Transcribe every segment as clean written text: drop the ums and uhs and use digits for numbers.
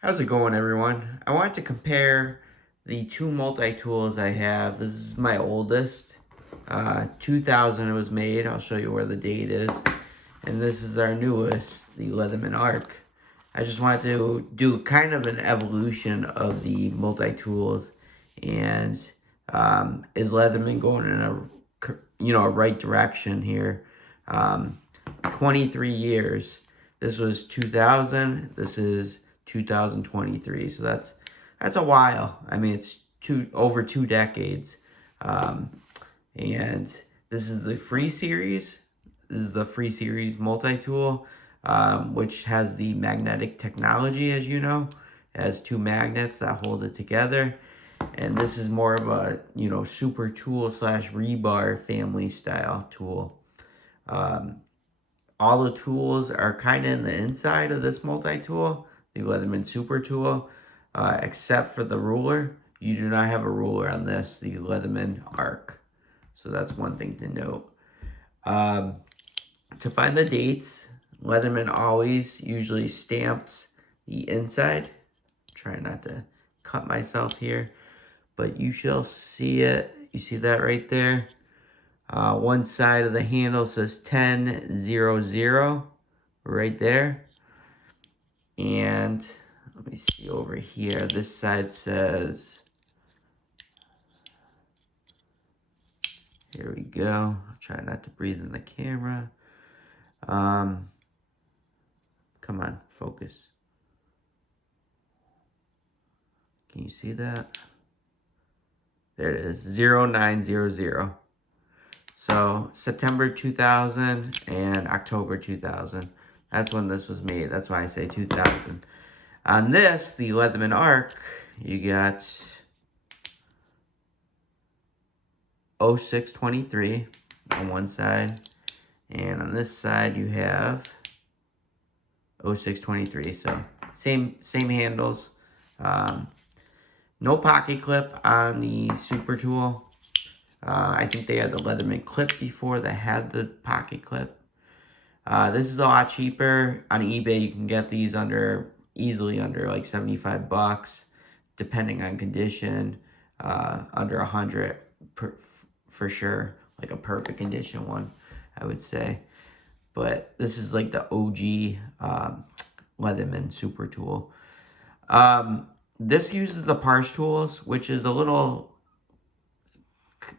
How's it going, everyone? I wanted to compare the two multi-tools I have. This is my oldest. 2000 it was made. I'll show you where the date is. And this is our newest, the Leatherman Arc. I just wanted to do kind of an evolution of the multi-tools. And is Leatherman going in a right direction here? Um, 23 years. This was 2000. This is 2023. So that's a while. I mean, it's over 2 decades. Um, and this is the free series. This is the free series multi-tool, which has the magnetic technology, as you know. It has two magnets that hold it together. And this is more of a, super tool slash rebar family style tool. Um, all the tools are kind of in the inside of this multi-tool, the Leatherman Supertool, except for the ruler. You do not have a ruler on this, the Leatherman Arc. So that's one thing to note. Um, to find the dates, Leatherman always usually stamps the inside. Try not to cut myself here, but you shall see it. You see that right there? One side of the handle says 1000 right there. And let me see over here. This side says, here we go. I'll try not to breathe in the camera. Come on, focus. Can you see that? There it is, 0900. So September 2000 and October 2000. That's when this was made. That's why I say 2000. On this, the Leatherman Arc, you got 0623 on one side. And on this side, you have 0623. So same handles. No pocket clip on the Supertool. I think they had the Leatherman clip before that had the pocket clip. This is a lot cheaper. On eBay, you can get these easily under like 75 bucks, depending on condition. Under 100 for sure, like a perfect condition one, I would say. But this is like the OG Leatherman Supertool. This uses the parse tools, which is a little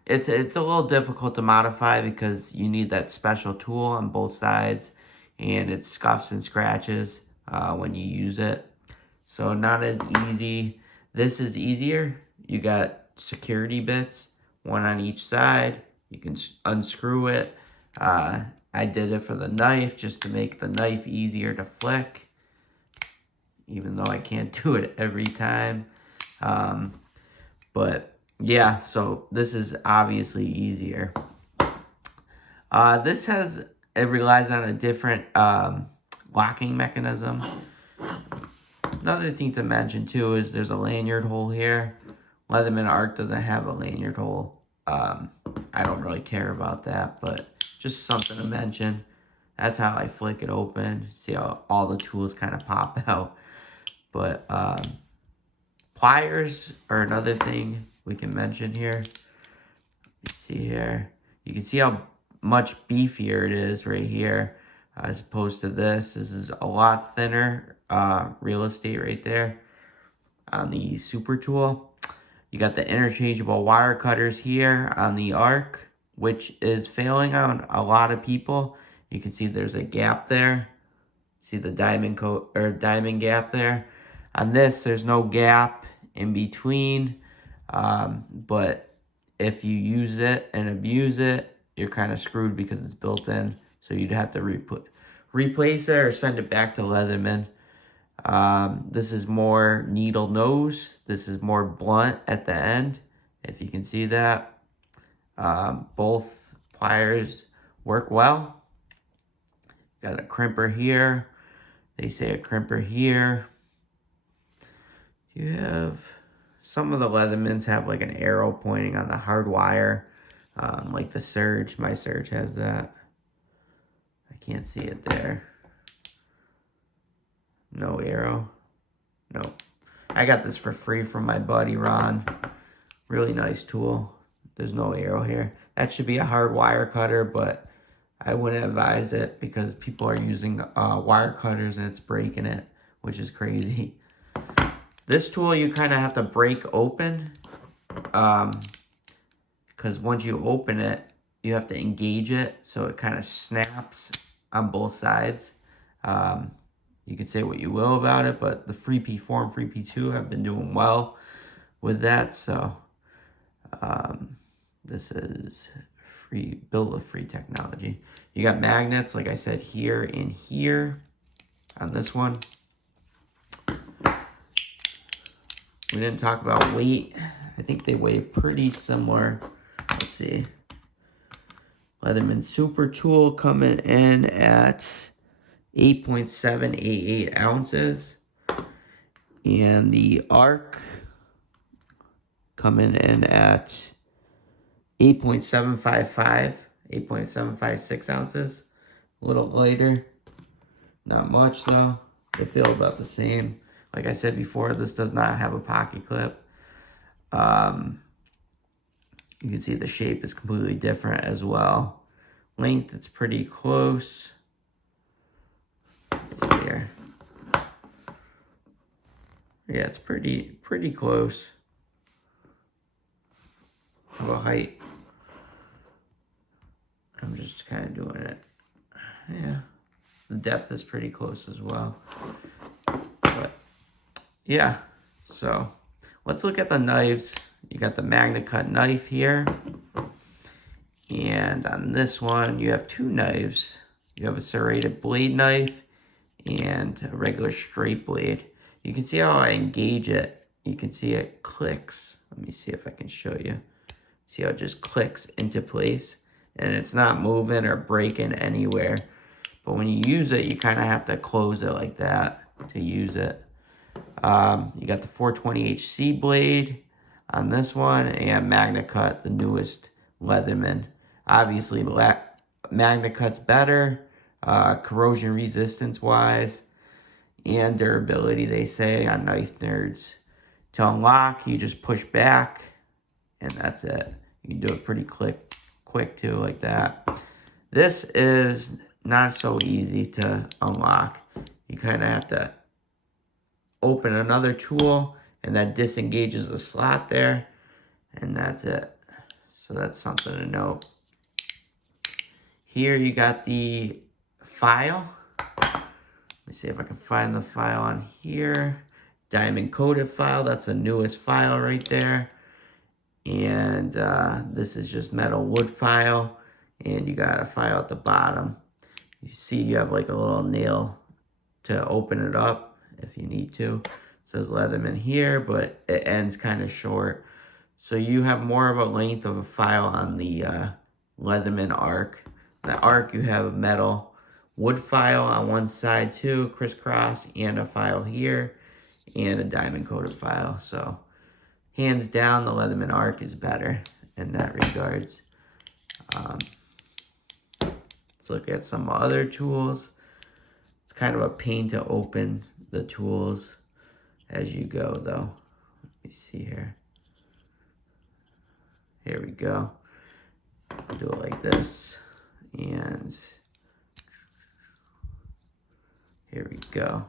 it's a little difficult to modify because you need that special tool on both sides, and it scuffs and scratches when you use it. So not as easy. This is easier. You got security bits, one on each side. You can unscrew it. I did it for the knife just to make the knife easier to flick, even though I can't do it every time. But yeah, so this is obviously easier. It relies on a different locking mechanism. Another thing to mention too is there's a lanyard hole here. Leatherman Arc doesn't have a lanyard hole. I don't really care about that, but just something to mention. That's how I flick it open. See how all the tools kind of pop out. But pliers are another thing we can mention here. See here. You can see how much beefier it is right here as opposed to this. This is a lot thinner real estate right there on the Supertool. You got the interchangeable wire cutters here on the Arc, which is failing on a lot of people. You can see there's a gap there. See the diamond gap there. On this, there's no gap in between, but if you use it and abuse it, you're kind of screwed because it's built in. So you'd have to replace it or send it back to Leatherman. This is more needle nose. This is more blunt at the end, if you can see that. Both pliers work well. Got a crimper here. They say a crimper here. You have some of the Leathermans have like an arrow pointing on the hard wire, like the Surge. My Surge has that. I can't see it there. No arrow. Nope. I got this for free from my buddy Ron. Really nice tool. There's no arrow here. That should be a hard wire cutter, but I wouldn't advise it because people are using wire cutters and it's breaking it, which is crazy. This tool you kind of have to break open because once you open it, you have to engage it so it kind of snaps on both sides. You can say what you will about it, but the Free P4 and Free P2 have been doing well with that. So this is built with free technology. You got magnets, like I said, here and here on this one. We didn't talk about weight. I think they weigh pretty similar. Let's see. Leatherman Supertool coming in at 8.788 ounces. And the Arc coming in at 8.756 ounces. A little lighter. Not much though. They feel about the same. Like I said before, this does not have a pocket clip. You can see the shape is completely different as well. Length, it's pretty close. Let's see here. Yeah, it's pretty close. How about height? I'm just kind of doing it. Yeah, the depth is pretty close as well. But yeah, so let's look at the knives. You got the Magna Cut knife here. And on this one, you have two knives. You have a serrated blade knife and a regular straight blade. You can see how I engage it. You can see it clicks. Let me see if I can show you. See how it just clicks into place. And it's not moving or breaking anywhere. But when you use it, you kind of have to close it like that to use it. You got the 420HC blade on this one, and Magna Cut, the newest Leatherman. Obviously, Magna Cut's better, corrosion resistance wise, and durability, they say on Knife Nerds. To unlock, you just push back, and that's it. You can do it pretty quick too, like that. This is not so easy to unlock. You kind of have to open another tool, and that disengages the slot there, and that's it. So that's something to note. Here you got the file. Let me see if I can find the file on here. Diamond coated file, that's the newest file right there. And this is just metal wood file, and you got a file at the bottom. You see you have like a little nail to open it up if you need to. It says Leatherman here, but it ends kind of short. So you have more of a length of a file on the Leatherman Arc. The Arc, you have a metal wood file on one side too, crisscross, and a file here, and a diamond coated file. So hands down, the Leatherman Arc is better in that regards. Let's look at some other tools. It's kind of a pain to open the tools as you go though. Let me see here. Here we go. I'll do it like this. And here we go.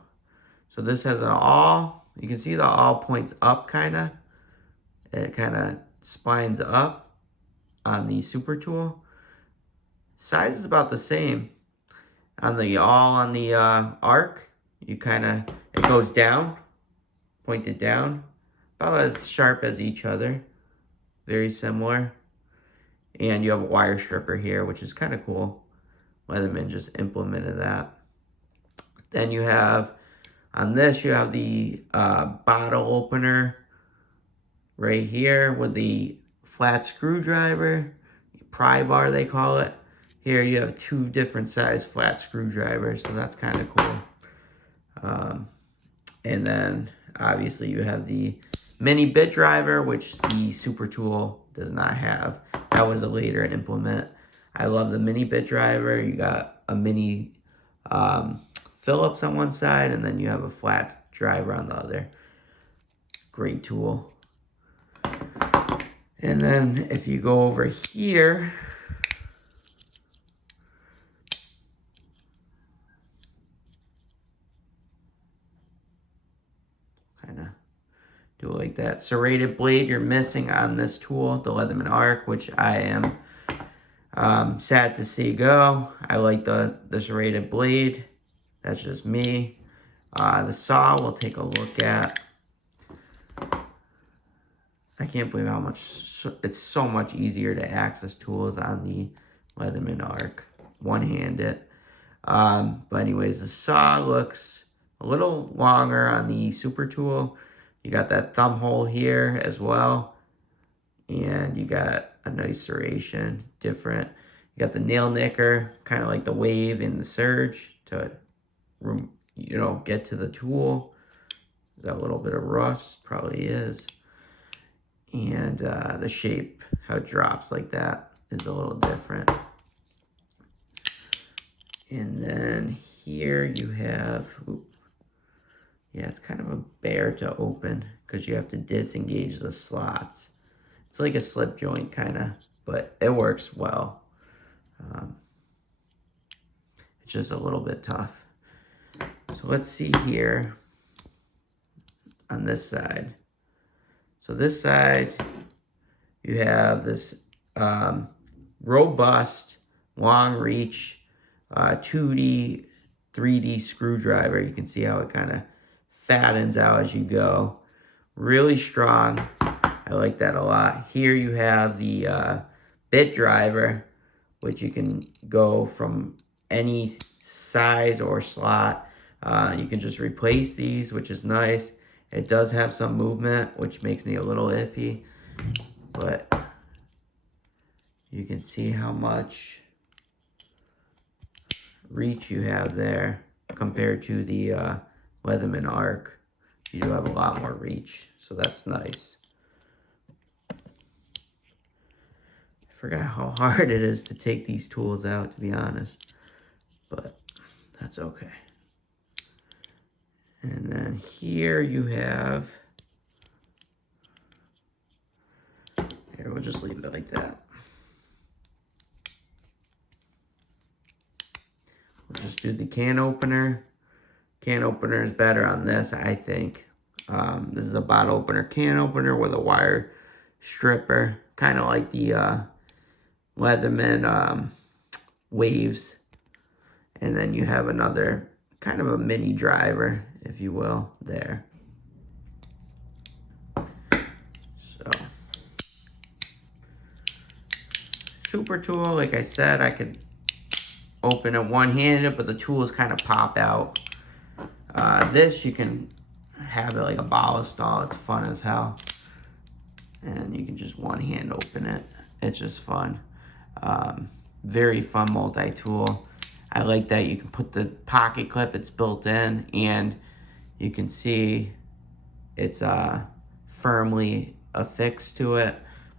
So this has an awl. You can see the awl points up kind of. It kind of spines up on the Supertool. Size is about the same. On the awl on the Arc, you kind of, it goes down, pointed down, about as sharp as each other. Very similar. And you have a wire stripper here, which is kind of cool. Leatherman just implemented that. Then you have, on this, you have the bottle opener right here with the flat screwdriver, pry bar they call it. Here you have two different size flat screwdrivers, so that's kind of cool. And then obviously you have the mini bit driver, which the Supertool does not have. That was a later implement. I love the mini bit driver. You got a mini Phillips on one side, and then you have a flat driver on the other. Great tool. And then if you go over here, kind of do it like that. Serrated blade you're missing on this tool, the Leatherman Arc, which I am sad to see go. I like the serrated blade. That's just me. The saw we'll take a look at. I can't believe how much, it's so much easier to access tools on the Leatherman Arc. One-handed. But anyways, the saw looks a little longer on the Supertool. You got that thumb hole here as well. And you got a nice serration, different. You got the nail nicker, kind of like the Wave and the Surge to, you know, get to the tool. That little bit of rust probably is. And the shape, how it drops like that, is a little different. And then here you have, yeah, it's kind of a bear to open because you have to disengage the slots. It's like a slip joint kind of, but it works well. It's just a little bit tough. So let's see here on this side. So this side, you have this robust, long reach, 2D, 3D screwdriver. You can see how it kind of fattens out as you go. Really strong. I like that a lot. Here you have the bit driver, which you can go from any size or slot. You can just replace these, which is nice. It does have some movement, which makes me a little iffy, but you can see how much reach you have there compared to the Leatherman Arc. You do have a lot more reach, so that's nice. I forgot how hard it is to take these tools out, to be honest, but that's okay. And then here you have, here, we'll just leave it like that. We'll just do the can opener. Can opener is better on this, I think. This is a bottle opener, can opener with a wire stripper, kind of like the Leatherman Waves. And then you have another kind of a mini driver, if you will, there. So, Supertool, like I said, I could open it one-handed, but the tools kind of pop out. This, you can have it like a bottle stall. It's fun as hell. And you can just one-hand open it. It's just fun. Very fun multi-tool. I like that you can put the pocket clip, it's built in, and you can see it's firmly affixed to it,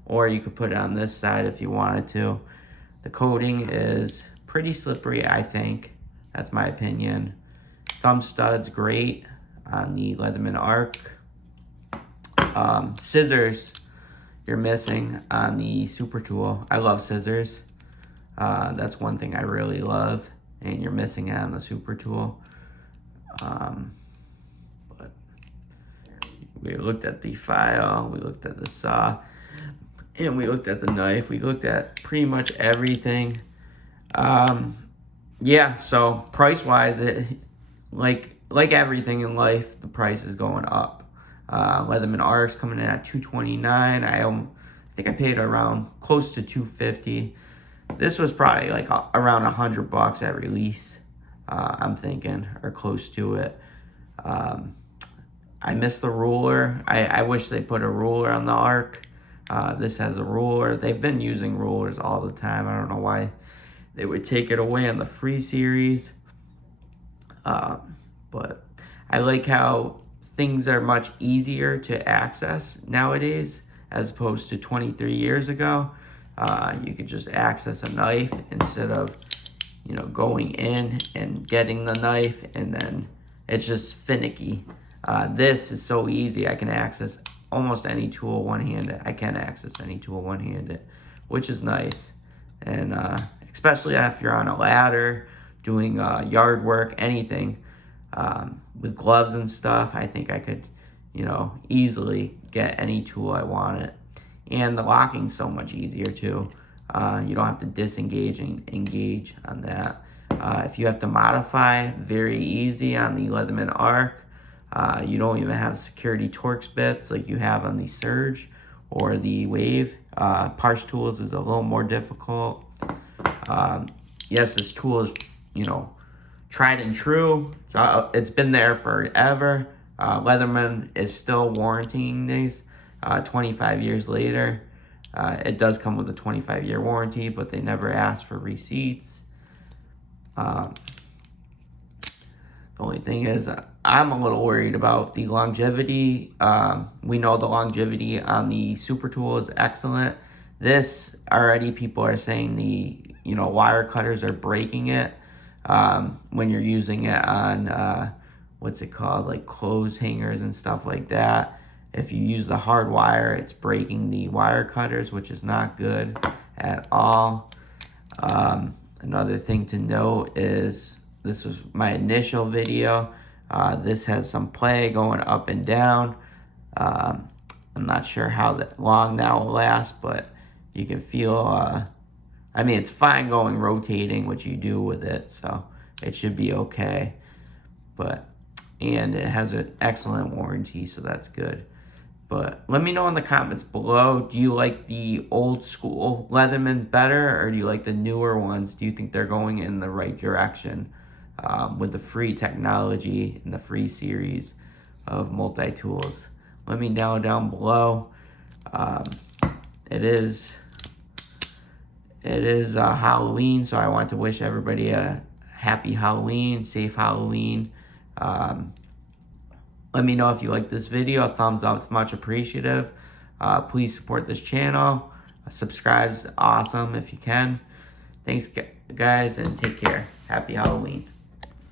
or you could put it on this side if you wanted to. The coating is pretty slippery, I think. That's my opinion. Thumb stud's great on the Leatherman Arc. Scissors you're missing on the Supertool. I love scissors. That's one thing I really love, and you're missing it on the Supertool. But we looked at the file, we looked at the saw, and we looked at the knife. We looked at pretty much everything. Yeah, so price-wise, it like everything in life, the price is going up. Leatherman Arc's coming in at $229. I think I paid around close to $250. This was probably like around $100 at release, I'm thinking, or close to it. I missed the ruler. I wish they put a ruler on the Arc. This has a ruler. They've been using rulers all the time. I don't know why they would take it away on the free series. But I like how things are much easier to access nowadays as opposed to 23 years ago. You could just access a knife instead of, you know, going in and getting the knife, and then it's just finicky. This is so easy. I can access almost any tool one-handed. I can access any tool one-handed, which is nice. And especially if you're on a ladder, doing yard work, anything, with gloves and stuff, I think I could, easily get any tool I wanted. And the locking's so much easier too. You don't have to disengage and engage on that. If you have to modify, very easy on the Leatherman Arc. You don't even have security Torx bits like you have on the Surge or the Wave. Parse tools is a little more difficult. Yes, this tool is, tried and true. It's been there forever. Leatherman is still warranting these 25 years later. It does come with a 25-year warranty, but they never ask for receipts. The only thing is, I'm a little worried about the longevity. We know the longevity on the Supertool is excellent. This, already people are saying the, wire cutters are breaking it when you're using it on, what's it called, like clothes hangers and stuff like that. If you use the hard wire, it's breaking the wire cutters, which is not good at all. Another thing to note is, this was my initial video. This has some play going up and down. I'm not sure how long that will last, but you can feel, it's fine going rotating, what you do with it, so it should be okay. And it has an excellent warranty, so that's good. But let me know in the comments below, do you like the old school Leathermans better, or do you like the newer ones? Do you think they're going in the right direction with the free technology and the free series of multi-tools? Let me know down below. It is Halloween, so I want to wish everybody a happy Halloween, safe Halloween. Let me know if you like this video. A thumbs up is much appreciative. Please support this channel. Subscribe's awesome if you can. Thanks, guys, and take care. Happy Halloween.